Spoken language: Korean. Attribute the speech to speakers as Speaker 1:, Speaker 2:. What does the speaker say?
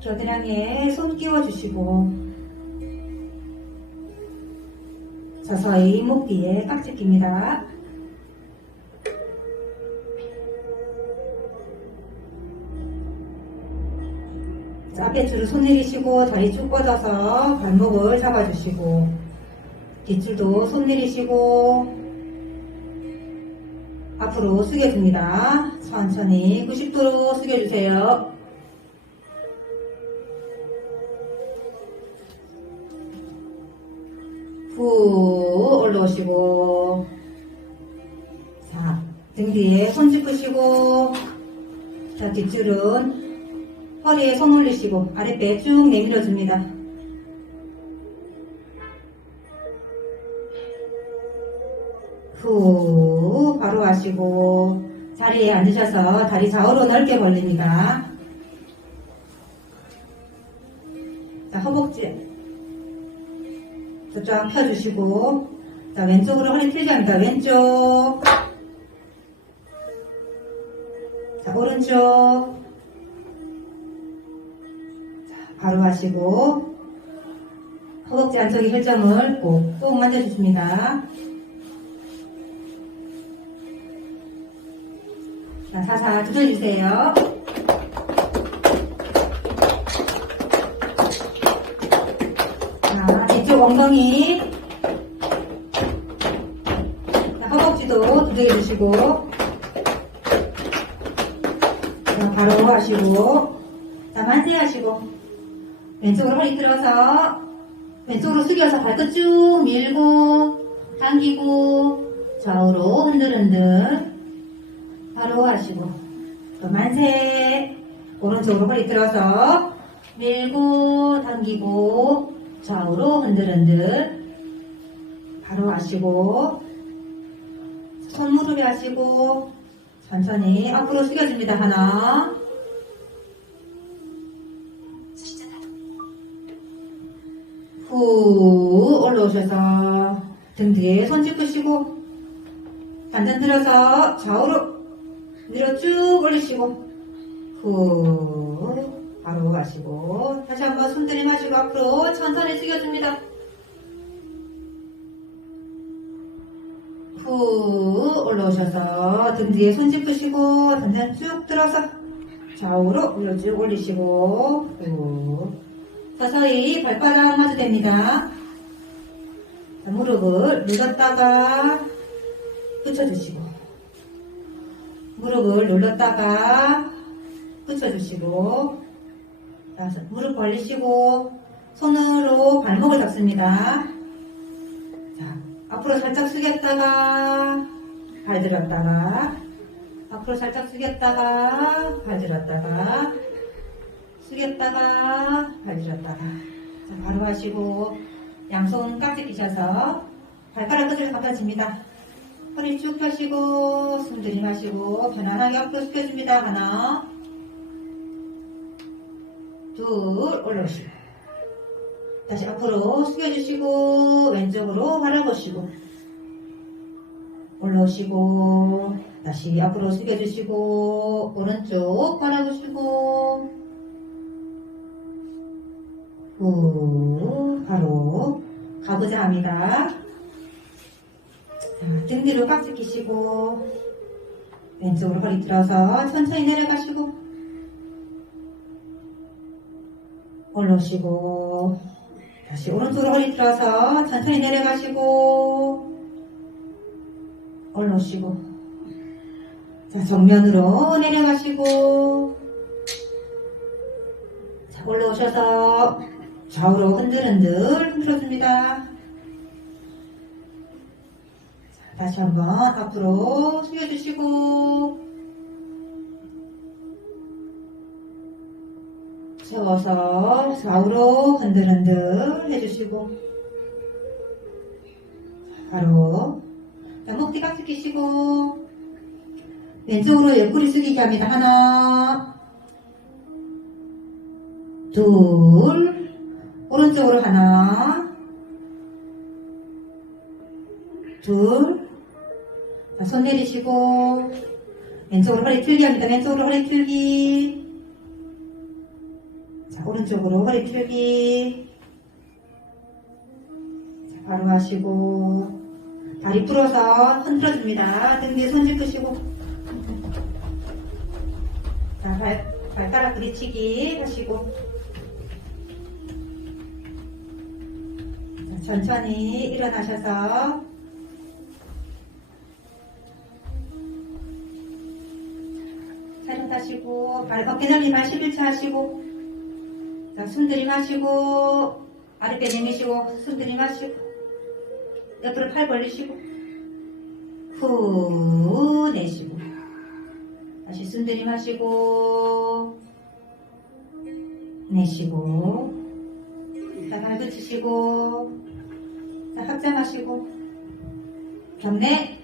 Speaker 1: 겨드랑이에 손 끼워주시고 서서히 목 뒤에 깍지 낍니다. 자, 앞에 줄을 손 내리시고 다리 쭉 뻗어서 발목을 잡아주시고 뒷줄도 손 내리시고 앞으로 숙여줍니다. 천천히 90도로 숙여주세요. 후 올라오시고 자, 등 뒤에 손 짚으시고 자, 뒷줄은 허리에 손 올리시고 아랫배 쭉 내밀어 줍니다. 후 바로 하시고 자리에 앉으셔서 다리 좌우로 넓게 벌립니다. 저쪽 펴주시고 자 왼쪽으로 허리 틀게 합니다. 왼쪽 자 오른쪽 자, 바로 하시고 허벅지 안쪽의 혈점을 꼭꼭 만져주십니다. 자, 살살 두드려주세요. 엉덩이. 자, 허벅지도 두드려 주시고. 자, 바로 하시고. 자, 만세 하시고. 왼쪽으로 허리 들어서, 왼쪽으로 숙여서 발끝 쭉 밀고, 당기고, 좌우로 흔들흔들. 바로 하시고 또 만세 오른쪽으로 허리 들어서 밀고 당기고 좌우로 흔들흔들 바로 하시고 손 무릎에 하시고 천천히 앞으로 숙여줍니다. 하나. 후 올라오셔서 등 뒤에 손 짚으시고 단전 들어서 좌우로 위로 쭉 올리시고 후 바로 가시고 다시 한번 손 들이마시고 앞으로 천천히 숙여줍니다. 후 올라오셔서 등 뒤에 손 짚으시고 단전 쭉 들어서 좌우로 위로 쭉 올리시고 후 서서히 발바닥 마주 됩니다. 자, 무릎을 눌렀다가 붙여주시고 무릎을 눌렀다가 붙여주시고 자, 무릎 벌리시고 손으로 발목을 잡습니다. 자, 앞으로 살짝 숙였다가 발 들었다가 앞으로 살짝 숙였다가 발 들었다가 숙였다가 발 들었다가 자, 바로 하시고 양손 깍지 끼셔서 발가락 끝을 감아집니다. 허리 쭉 펴시고 숨 들이마시고 편안하게 앞으로 숙여줍니다. 하나 둘 올라오시고. 다시 앞으로 숙여주시고 왼쪽으로 바라보시고. 올라오시고 다시 앞으로 숙여주시고 오른쪽 바라보시고. 후 바로 가보자 합니다. 자, 등 뒤로 깍지 끼시고 왼쪽으로 허리 들어서 천천히 내려가시고 올라오시고 다시 오른쪽으로 허리 들어서 천천히 내려가시고 올라오시고 자 정면으로 내려가시고 자 올라오셔서 좌우로 흔들흔들 흔들어줍니다. 다시 한번 앞으로 숙여주시고 세워서 좌우로 흔들흔들 해주시고 바로 자, 목뒤 깍지 끼시고 왼쪽으로 옆구리 숙이기 합니다. 하나 둘 오른쪽으로 하나 둘 자, 손 내리시고 왼쪽으로 허리 틀기 합니다. 왼쪽으로 허리 틀기. 자, 오른쪽으로 허리 풀기. 자, 바로 하시고, 다리 풀어서 흔들어줍니다. 등 뒤에 손 짚으시고. 자, 발, 발가락 부딪히기 하시고. 자, 천천히 일어나셔서. 차렷 하시고, 발, 어깨 넓이 발 11차 하시고, 자, 숨 들이마시고, 아랫배 내미시고, 숨 들이마시고, 옆으로 팔 벌리시고, 후, 내쉬고, 다시 숨 들이마시고, 내쉬고, 자, 발 붙이시고, 자, 합장하시고, 경례,